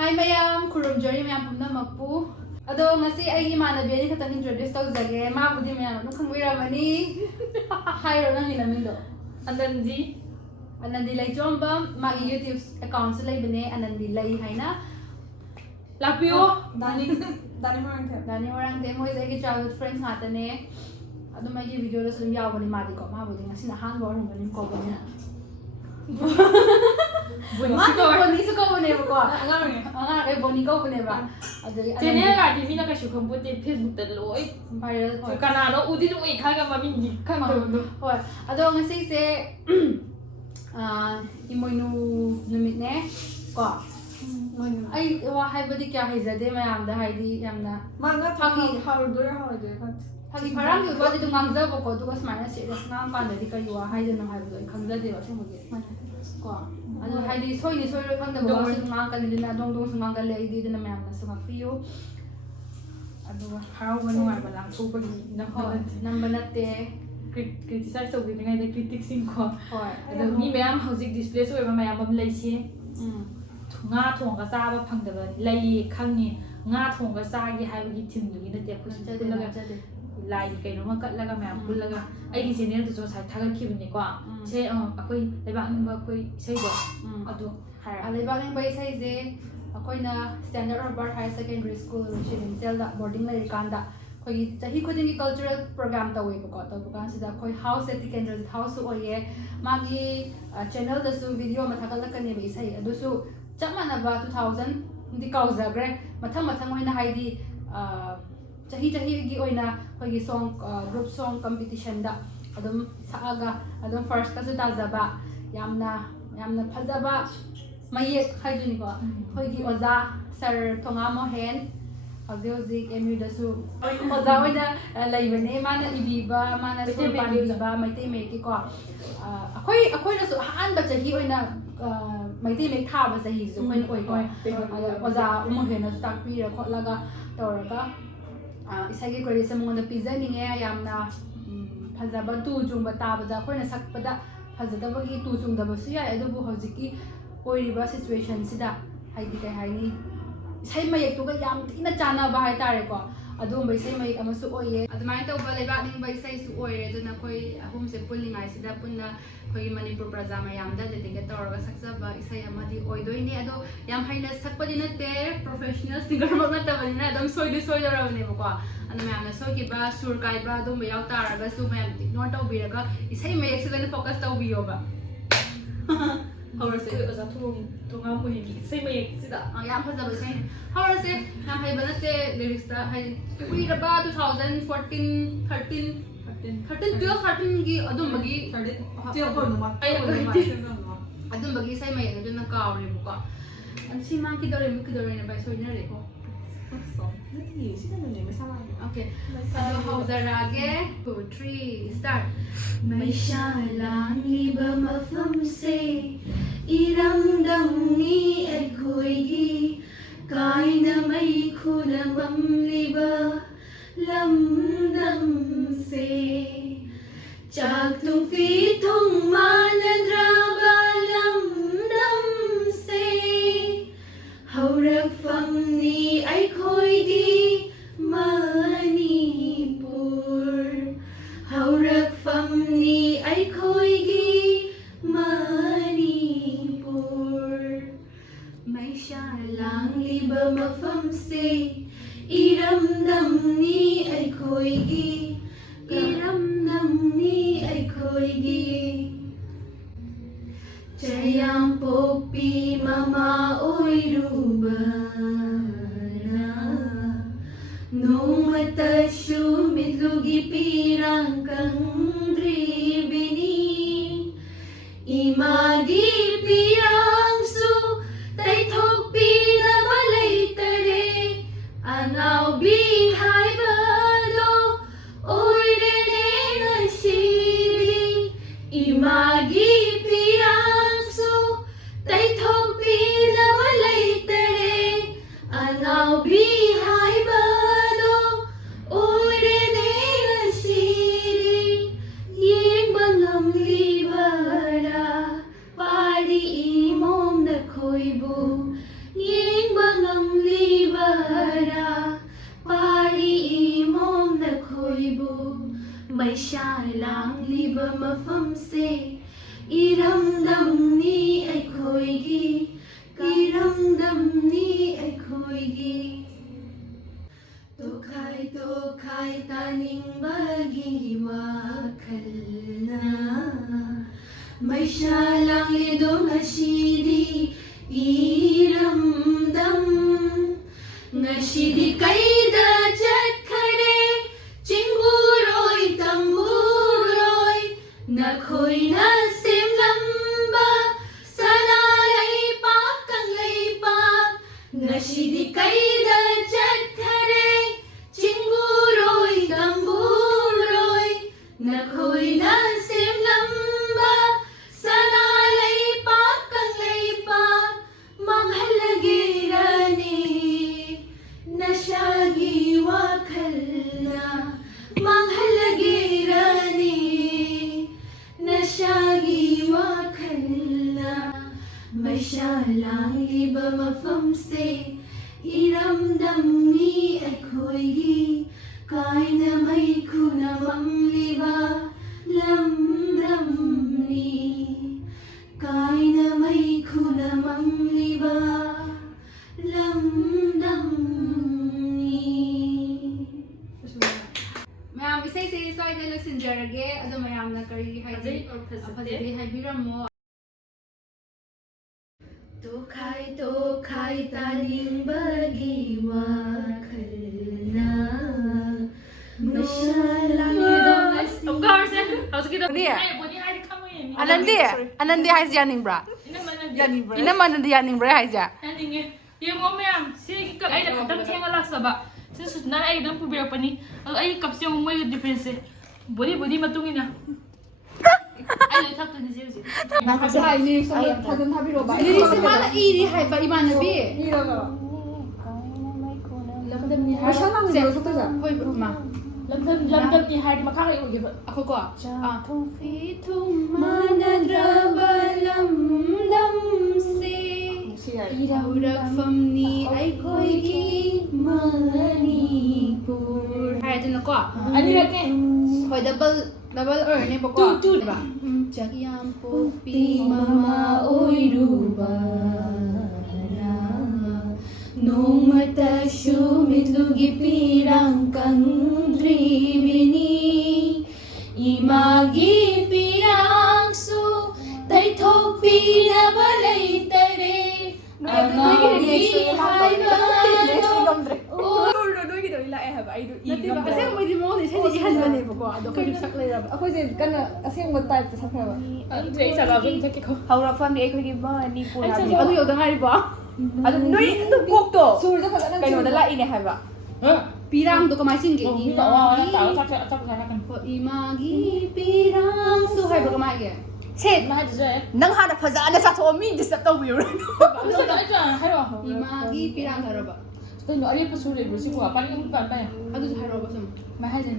Hi mayam, khurumjari mayam pumna makpu. Ado ngasi ai manabi ani khatan introduce tawjage. Ma budi mayam nu khangwiramani. Hi ro nang hinamindo. Anandi lai jomba ma YouTube account se lai bane Anandi lai haina. Lapio Dani Morante mo is ai childhood friends hatane. Ado mai video lo sum yaw bani ma di ko ma budi ngasi na han bor bani ko bani. Boni su ko bane ko. Anga boni ko bane ba. Ado Jene ga TV na ka shu kham bote Facebook ta loi viral ko. Kana no udi no kha ga ma bin khang do. Hoi. Ado ngasi se imoinu numit ne ko. Ai wa haibadi kya haizade mayam da haidi yamna manga thaki hardura hawde khat thaki pharang yu badi dung angza bo ko duga smana serious nang kan dadi kai wa haide no haibu khangza de wa sumuge ko ado haidi soini soiro khang da bo su ngang kan dina dong dong sungang kan le idi dina mayam na sunga piyo ado harau banu wa balang thu bagi na ho number natte criticize so bi ngai de critic sing ko hoi ado mi mayam hojik display so ba mayam am lai si nga thong ga sa ba phang da lai khang ni nga thong ga sa gi hai gi thim du gi na te khu si de la lai kai no ma kat la ga mayam pul la ga ai gi channel tu so sai thaga ki bi ni ko se akoi lai ba ning ba koi sei do ado hai lai ba ning bai sai je akoi na standard Robert High Secondary School residential da boarding lai kan da koi chahi khuding ki cultural program ta wei ko ta bukan sida koi house secondary house oye magi channel da su video ma thakal kan ne bai sai ado su chamana ba 2000 di kauzagre mathang mathang hoina haidi chahi gi oina koi song group song competition da adum saaga adum first ka su tazaba yamna phajaba mayek haiduni ko koi gi oza Sir Mohen Hozi MU da su oza oina laibane mana ibiba mana so panbiba maite meki ko akoi na su han ba chahi oina maite mek tha ba chahi su koin oi ko oza Mohen na tak pi ra khotlaga tawraga isagi kori se monda pizza ninge yamna phajaba tu jumba tabada koina sakpada phajadabagi tu jungdaba su ya adubu hojiki oiriba situation sida haidi kai haini sai mayek tu ga yam tina chana ba hai tare ko adum bai sai mayek amasu oye admai to ba leba ning bai sai su oire duna koi ahum se pullingai sida punna koi manipur praja ma yam da dedicate torga saksa ba isai amadi oidoi ne ado yam haina sakpadi na te professional singer ma ta bani na adum soi dora ne ko anu ma na soi ki ba sur kai ba dum yaw taraga su ma ignore to bi raga isai mayek sida focus to bi yoga Horse oza thonga mo hi sei mai sida yam phajaba sai horse yam hai banate lyrics ta hai we raba 2014 13 12 gi adum bagi 13 ko no ma adum bagi sai mai adu na kaure bu ka an si man ki dore ne bai so ne re ko so nati sida no ne sama okay ado hauzarage 2 3 start Meisa langliba maphamse Eram damni eikhoigee kaina mai khuna mamliba lamdamse chak tung fi thong manadraba lamdamse haurak famni eikhoigee manipur haurak famni eikhoigee Meisa langliba maphamse Eram damni eikhoigee Eram damni eikhoigee Chayam pokpi mama oirubana Nomata shumitlugi pirang kangdribini Imagi pirang su tay thok pi na balay tare anaw bi hai ba lo oi re ne na shiri imagi pirang su tay thok pi na balay खरा पारी इमोम नखोइबु मैसा लांग्लिबा मफमसे इरमदमनी एखोइगी इरमदमनी एखोइगी तोखाई तानिंगबगी वाखलना मैसा लांग्लिदो ngashidi इरमदम ngashidi kaida चटखरे चिंगुरोई तंबुरोई नखोइना सिमलंबा सनालै पाकंलै पाक ngashidi kaida चटखरे चिंगुरोई तंबुरोई नखोइना सिमलंबा सनालै पाकंलै पाक मांगहलगेरने नशागी वाखलना मांगहलगेरने नशागी वाखलना मैसा लांग्लिबा मफमसे इरमदमनी एखोइगी कायना मैखुना मंग्लिबा लमदमनी कायना मैखुना मंग्लिबा लमदमनी ma'am इसे स्वाइदे लोइसिनजरगे अदो मैमना करी हाइजे फजदे हाइबिरमो तोखाई तानिंगबगी वाखलना मैसा लांग्लिबा Anandi हाइजे यानिंब्रा इनमनदी यानिंब्रा हाइजे येंगो ma'am सिगी cup आइना खतम थेंगा लाक्सबा सिसुना आई दम पुबिरपनी आई कपसे मोय डिफरेंस से बॉडी मतुंगिना आई ले थक्तनि जेउजी 나가서 아이리 사전 하비로 봐. लिरिक्स माना इरी हाइबा इमानबी 이러가. लमदमनी हाइ 마샬랑이 뭐 섞어자. होय मा लमदमनी हाइड मखा गई होगे अखो को थोफी तुमानद्रबा लमदमसे 시야. इराउरफमनी एखोइगी मणिपुर हाइ जन को अनि रखे होय डबल अर्ने बको टू बा जगियाम पोपी ममा ओइरुबा नोमतसु मितलुगी पिरां कंद्रिबिनी इमागी पिरांसु तैथोपिरबा लैतरे अमागी हाइबानो 너희도 일라에 해봐. 아이도 नतिबा असे मोदि मोनि सेनि हजबने बको अदो खै sak लेरबा अखोइजे कन्ना असेंबा टाइपता साफेबा. जे इसा लाजो थके को हौरफम एखोइगी मणिपुर हाबि अदो योदा गारिबो अदु नोइ अदु कोकतो 소리도 फजana कइनोदा लाइने हाबा पिरांग दो कमाइ सिंगे इमागी पिरांग सु हाइबो कमाइ गे से मा जे नंग हाना फजाना साथो मी डिस्टर्ब तौबियो इमागी पिरांग हरबा कइनो अरे पसु लेबो सिको पानी हम पान पाय अदु हरबा सम मा हाजन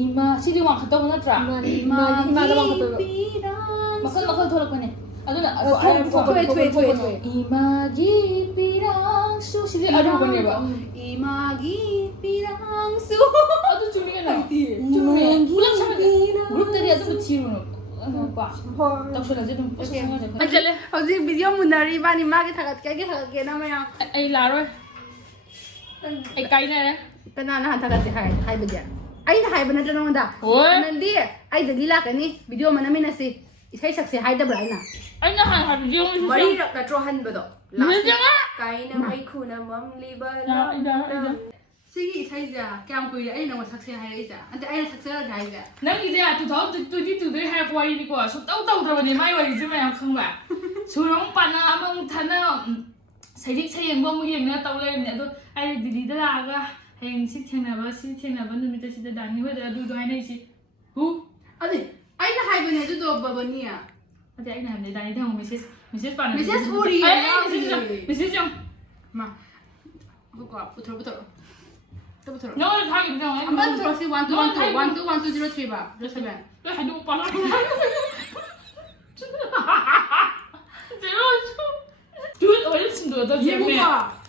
इमा सिदि वां खतौ नत्रा मखन थोरकने अदुना इमागी पिरांसु सिदि अरु बनेबा इमागी पिरांसु अदु चुमिगना चुमि पुलम सम ग्रुप तरी अदु थिरुनो पा तौसला जे दुम अजले हौजी भिडियो मुनारी बानी मागे थागत के ना मया आई लारो आई काइना रे कनाना थागत हाइ बजे आइना हाइ बना नंदा नंदी आई दगी लाकनी भिडियो मनमिनसी इसै सक्से हाइदब्रा आइना आइना हाइ भिडियो मरी रक नट्रो हनबदो मिजंगा काइना मैखुना ममलिबा सिगी इसैजा क्याम कुइ आइना न सक्से हाइजा अन्त आइना सक्से हाइजा नंगी जे 2022 दे हाइ पोइ नि को सो तौ द्रबने माइ वइ जे माय खंबा सुरंग पाना अमंग थाना सैदिक सयंगबो मु येंगना तौलेने अदो आई दिल्ली दा लागा हेंग सि थेंनाबा नुमित सिदा दानि होदा अदु दोहाइनै सि हु अदि आइना हाइबने जु दो बबनिया अदि आइना हमने दानि थांग मेसेज पाना मेसेज उरी मेसेज जंग मा बुका पुथरो नो थागि नो अमन थोसी 12121203 बा 07 तो हदु पाना जेरो दुन ओइ सिंदो द जेमे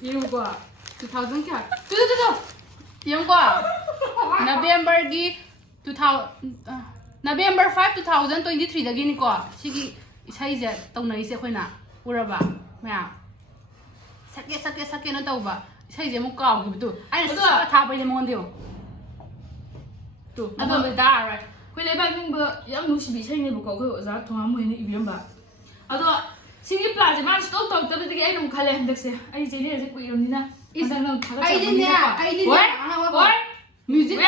예우가 2000 kya tu yang ko November 5 2023 dagi ni ko sigi isai je taunai se khoina uraba maya sake na tauba isai je mu kaw gi tu ai sa tha bai mon dio tu ꯑꯗꯣ ꯇꯥꯔꯣꯏ ꯑꯩꯈꯣꯏ ꯂꯩꯕꯥꯛ ꯅꯤꯡꯕ ꯌꯥꯝ ꯅꯨꯡꯁꯤꯕꯤ ꯏꯁꯩꯅꯦꯕꯀꯣ ꯑꯩꯈꯣꯏ ꯑꯣꯖꯥ ꯊꯣꯉꯥꯝ ꯃꯣꯏꯅ ꯏꯕꯤꯔꯝꯕ ꯑꯗꯣ ꯁꯤꯒꯤ ꯄ꯭ꯂꯥꯟꯁꯦ ꯃꯥꯅ ꯁꯨꯛꯇꯧ ꯇꯧꯔꯛꯇꯕꯗꯒꯤ ꯑꯩꯅ ꯑꯃꯨꯛ ꯈꯜꯂꯦ ꯍꯟꯗꯛꯁꯦ ꯑꯩ ꯆꯦꯅꯦꯜꯁꯦ ꯀꯨꯏꯔꯕꯅꯤꯅ ꯍꯣꯏ music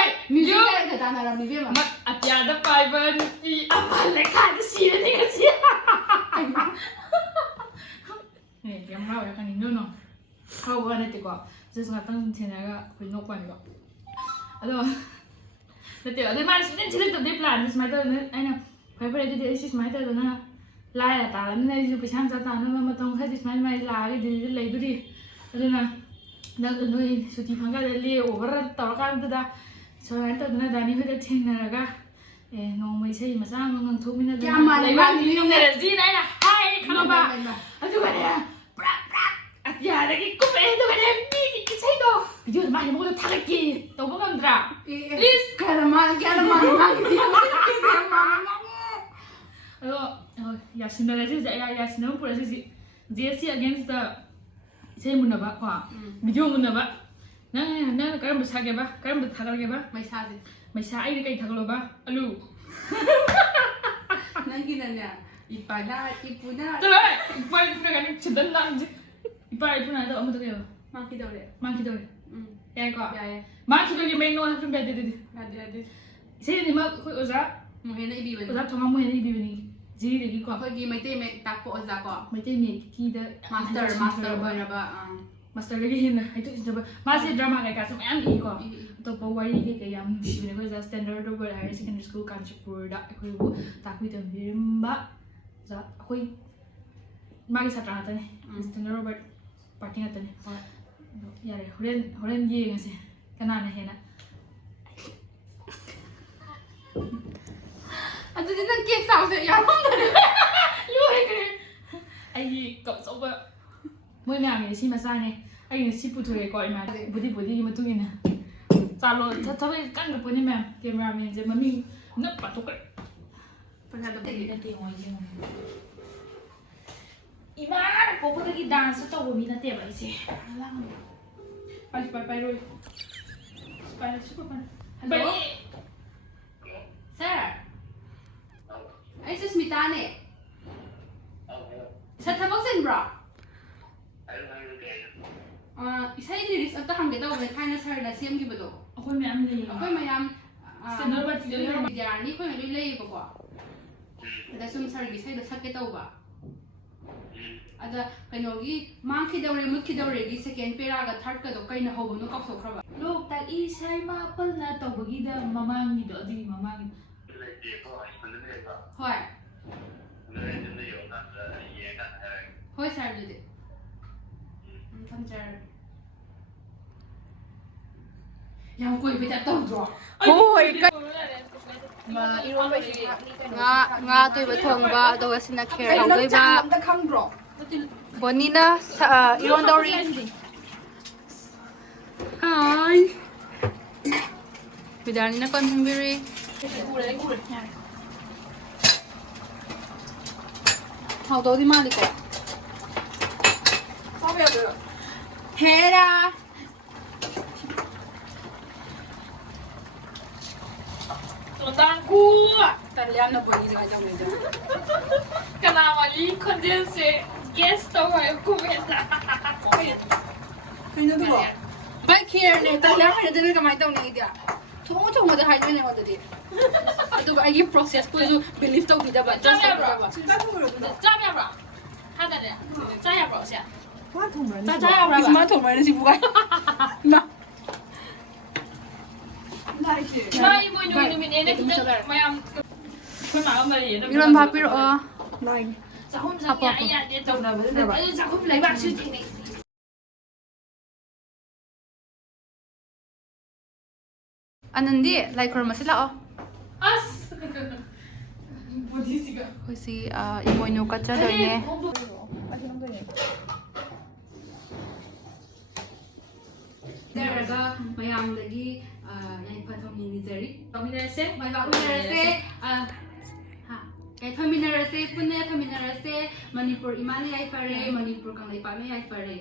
da dana ram ni bema ꯑꯇꯤꯌꯥꯗ ꯄꯥꯏꯕ ꯅꯨꯄꯤ ꯑꯃ ꯂꯩꯈꯥꯗ ꯁꯤꯔꯅꯤ ꯉꯁꯤ ꯌꯥꯝ ꯍꯔꯥꯎꯋꯦ ꯈꯪꯉꯤ ꯅꯣ ꯍꯔꯥꯎꯕ ꯅꯠꯇꯦꯀꯣ ꯖꯁ ꯉꯥꯛꯇꯪ ꯊꯦꯡꯅꯔꯒ ꯑꯩꯈꯣꯏ ꯅꯣꯛꯄꯅꯤꯀꯣ ꯑꯗꯣ ꯅꯠꯇꯦ ꯑꯗꯩ ꯃꯥꯅ ꯁꯨꯡꯆꯦꯟ ꯁꯤꯜꯂꯛꯇꯕꯗꯤ ꯄ꯭ꯂꯥꯟꯁꯦ ꯁꯨꯃꯥꯏꯅ ꯇꯧꯗꯅ ꯑꯩꯅ ꯐꯔꯦ ꯑꯗꯨꯗꯤ ꯑꯩꯁꯦ ꯁꯨꯃꯥꯏꯅ ꯇꯧꯗꯅ ꯂꯥꯏꯔ ꯇꯥꯜꯂꯕꯅꯤꯅ ꯑꯩꯁꯨ ꯄꯩꯁꯥ ꯅꯨꯡꯁꯥ ꯇꯥꯟꯅꯕ ꯃꯇꯝ ꯈꯔꯗꯤ ꯁꯨꯃꯥꯏꯅ ꯂꯥꯛꯑꯒ ꯗꯤꯜꯂꯤꯗ ꯂꯩꯗꯣꯔꯤ ꯑꯗꯨꯅ ꯅꯪ ꯅꯣꯏ ꯁꯨꯇꯤ ꯐꯪꯀꯥꯟꯗ ꯂꯦꯛꯑꯣꯕꯔ ꯇꯧꯔꯀꯥꯟꯗꯨꯗ ꯁꯨꯃꯥꯏꯅ ꯇꯧꯗꯅ ꯗꯥꯅꯤ ꯍꯣꯏꯗ ꯊꯦꯡꯅꯔꯒ ꯅꯣꯡꯃ ꯏꯁꯩ ꯃꯆꯥ ꯑꯃ ꯉꯪꯊꯣꯛꯃꯤꯟꯅꯗꯅ ꯂꯩꯃꯤꯟꯅꯔꯁꯤꯅ ꯑꯩꯅ ꯍꯥꯏ ꯈꯪꯉꯕ ꯑꯗꯨꯒꯅꯦ ꯄꯨꯔꯥ ꯑꯇꯤꯌꯥꯗꯒꯤ ꯀꯨꯝꯃꯛꯑꯦ ꯑꯗꯨꯒꯅꯦ ꯃꯤꯒꯤ ꯏꯁꯩꯗꯣ ꯚꯤꯗꯤꯑꯣꯗ ꯃꯥꯒꯤ ꯃꯉꯣꯟꯗ ꯊꯥꯒꯠꯀꯦ ꯇꯧꯕ ꯉꯝꯗ꯭ꯔꯥ ꯄ꯭ꯂꯤꯖ ꯑꯗꯣ ꯌꯥꯁꯤꯟꯅꯔꯁꯤ ꯌꯥꯁꯤꯟꯅꯕ ꯄꯨꯔꯛꯑꯁꯤ JSC ꯑꯒꯦꯟꯁꯇ ꯏꯁꯩ ꯃꯨꯟꯅꯕ ꯀꯣ ꯚꯤꯗꯤꯑꯣ ꯃꯨꯟꯅꯕ ꯅꯪꯅ ꯀꯔꯝꯕ ꯁꯥꯒꯦꯕ ꯀꯔꯝꯕ ꯊꯥꯒꯠꯂꯒꯦꯕ ꯃꯩꯁꯥ ꯑꯩꯅ ꯀꯩ ꯊꯥꯒꯠꯂꯣꯕ ꯑꯂꯨ nanginanya ipana ipuna ꯆꯠꯂꯣ ꯏꯄꯥ ꯏꯄꯨꯅ ꯀꯥꯏꯅ ꯁꯤꯟꯗꯟ ꯂꯥꯡꯁꯦ ꯏꯄꯥ ꯏꯄꯨꯅ ꯍꯥꯏꯗꯣ ꯑꯃꯗ ꯀꯩꯕ ꯃꯥꯡꯈꯤꯗꯧꯔꯦ ꯌꯥꯏꯀꯣ ꯃꯥꯡꯈꯤꯗꯧꯒꯤ ꯃꯌꯦꯛ ꯅꯉꯣꯟꯗ ꯍꯥꯞꯆꯤꯟꯕ ꯌꯥꯗꯦ ꯑꯗꯨꯗꯤ ꯏꯁꯩ ꯑꯅꯤꯃꯛ ꯑꯩꯈꯣꯏ ꯑꯣꯖꯥ Mohen ibibani ꯑꯣꯖꯥ ꯊꯣꯉꯥꯝ ꯃꯣꯏꯅ ꯏꯕꯤꯕꯅꯤ ꯖꯤꯔꯤꯗꯒꯤꯀꯣ ꯑꯩꯈꯣꯏꯒꯤ ꯃꯩꯇꯩ ꯃꯌꯦꯛ ꯇꯥꯛꯄ ꯑꯣꯖꯥ ꯀꯣ ꯃꯩꯇꯩ ꯃꯌꯦꯛꯀꯤꯗ ꯃꯥꯁꯇꯔ ꯑꯣꯏꯔꯕ ꯃꯥꯁꯇꯔꯗꯒꯤ ꯍꯦꯟꯅ ꯍꯩꯊꯣꯛ ꯁꯤꯡꯊꯣꯛꯄ ꯃꯥꯁꯦ ꯗ꯭ꯔꯃꯥ ꯀꯩꯀꯥꯁꯨ ꯃꯌꯥꯝ ꯏꯀꯣ ꯑꯇꯣꯞꯄ ꯋꯥꯔꯤ ꯀꯩꯀꯩ ꯌꯥꯝ ꯅꯨꯡꯁꯤꯕꯅꯦ ꯑꯩꯈꯣꯏ ꯑꯣꯖꯥ standard girl higher secondary school ꯀꯥꯟꯆꯤꯄꯨꯔꯗ ꯑꯩꯈꯣꯏꯕꯨ ꯇꯥꯛꯄꯤ ꯇꯝꯕꯤꯔꯝꯕ ꯑꯣꯖꯥ ꯑꯩꯈꯣꯏ ꯃꯥꯒꯤ ꯁꯥꯇ꯭ꯔ ꯉꯥꯛꯇꯅꯦ ꯁ꯭ꯇꯦꯟꯗꯔꯠ ꯔꯣꯕꯔꯠ ꯄꯥꯔꯇꯤ ꯉꯥꯛꯇꯅꯦ ꯌꯥꯔꯦ ꯍꯣꯔꯦꯟ ꯌꯦꯡꯉꯁꯦ ꯀꯅꯥꯅ ꯍꯦꯟꯅ ꯑꯗꯨꯗꯤ ꯅꯪ ꯀꯦꯛ ꯆꯥꯕꯁꯦ ꯌꯥꯎꯔꯝꯗꯔꯦ ꯂꯣꯏꯈ꯭ꯔꯦ ꯑꯩꯒꯤ ꯀꯞ ꯑꯆꯧꯕ ꯃꯣꯏ ꯃꯌꯥꯝꯒꯤꯗꯤ ꯁꯤ ꯃꯆꯥꯅꯦ ꯑꯩꯅ ꯁꯤ ꯄꯨꯊꯣꯛꯑꯦꯀꯣ ꯏꯃꯥ ꯕꯣꯗꯤꯒꯤ ꯃꯇꯨꯡ ꯏꯟꯅ ꯆꯥꯂꯣ ꯊꯕꯛ ꯀꯟꯅ ꯄꯣꯠꯅꯤ ꯃꯌꯥꯝ ꯀꯦꯃꯦꯔꯥꯃꯦꯟꯁꯦ ꯃꯃꯤꯡ ꯅꯞ ꯄꯥꯊꯣꯛꯈ꯭ꯔꯦ 이마를 보고더기 댄스 또 보미나 때봐 이제 빨리 슈퍼 빨리 Sir ay susmitane sa tabak sin bro isay lyrics amta hangge daw ne kaina sir na siem gi bado akoy mayam lay akoy mayam standard yarni ko ngi lay ba ko ada sum sir gi sai da sakke taw ba ada kainogi mangki dawre mutki dawre gi second pera ga third ka do kaina hobo no kap sokhraba lok ta isay mapal na tawbagi da mamangi do adi mamangi hoy hoy sir dide tamjar yang koi bita taw dro Hoy, nga toy ba thongba do sina kher hawdoi ba amda khangdro. bonina iron dori hi bidarni na konbiri hawdo di maliko Sabi ato. hera tangku Talyam na boni ga jaw nida. kana mali condense guest to ay kumenta Kino dugo? bai kher ne talyam ha de kamai taw ne dia thong ma da hai ne on de aduga ai process ko ju believe taw bi da ba just taw ba Sinta thungro dugo. 짜냐브라 하다네 짜냐브라 ся Ma thungro. 짜냐브라 Ma thungro na si bukai. Na. 마이 뭐 누구는 얘네 그때 뭐야 그 마음 말이 얘네 iron ba piro Nine. 작품 작이야 얘 또나 작품 레이바 슈팅 anandi like or masila 아스 뭐디시가 hoisi imoino ka cha doi ne ꯖꯔꯒ ꯃꯌꯥꯝꯗꯒꯤ ꯌꯥꯏꯐ ꯊꯧꯅꯤꯖꯔꯤ ꯇꯧꯃꯤꯟꯅꯔꯁꯦ ꯃꯥꯏ ꯄꯥꯛꯃꯤꯟꯅꯔꯁꯦ ꯌꯥꯏꯐꯃꯤꯟꯅꯔꯁꯦ ꯄꯨꯟꯅ ꯌꯥꯏꯐꯃꯤꯟꯅꯔꯁꯦ ꯃꯅꯤꯄꯨꯔ ꯏꯃꯥꯅ ꯌꯥꯏꯐꯔꯦ ꯃꯅꯤꯄꯨꯔ ꯀꯪꯂꯩꯄꯥꯛꯅ ꯌꯥꯏꯐꯔꯦ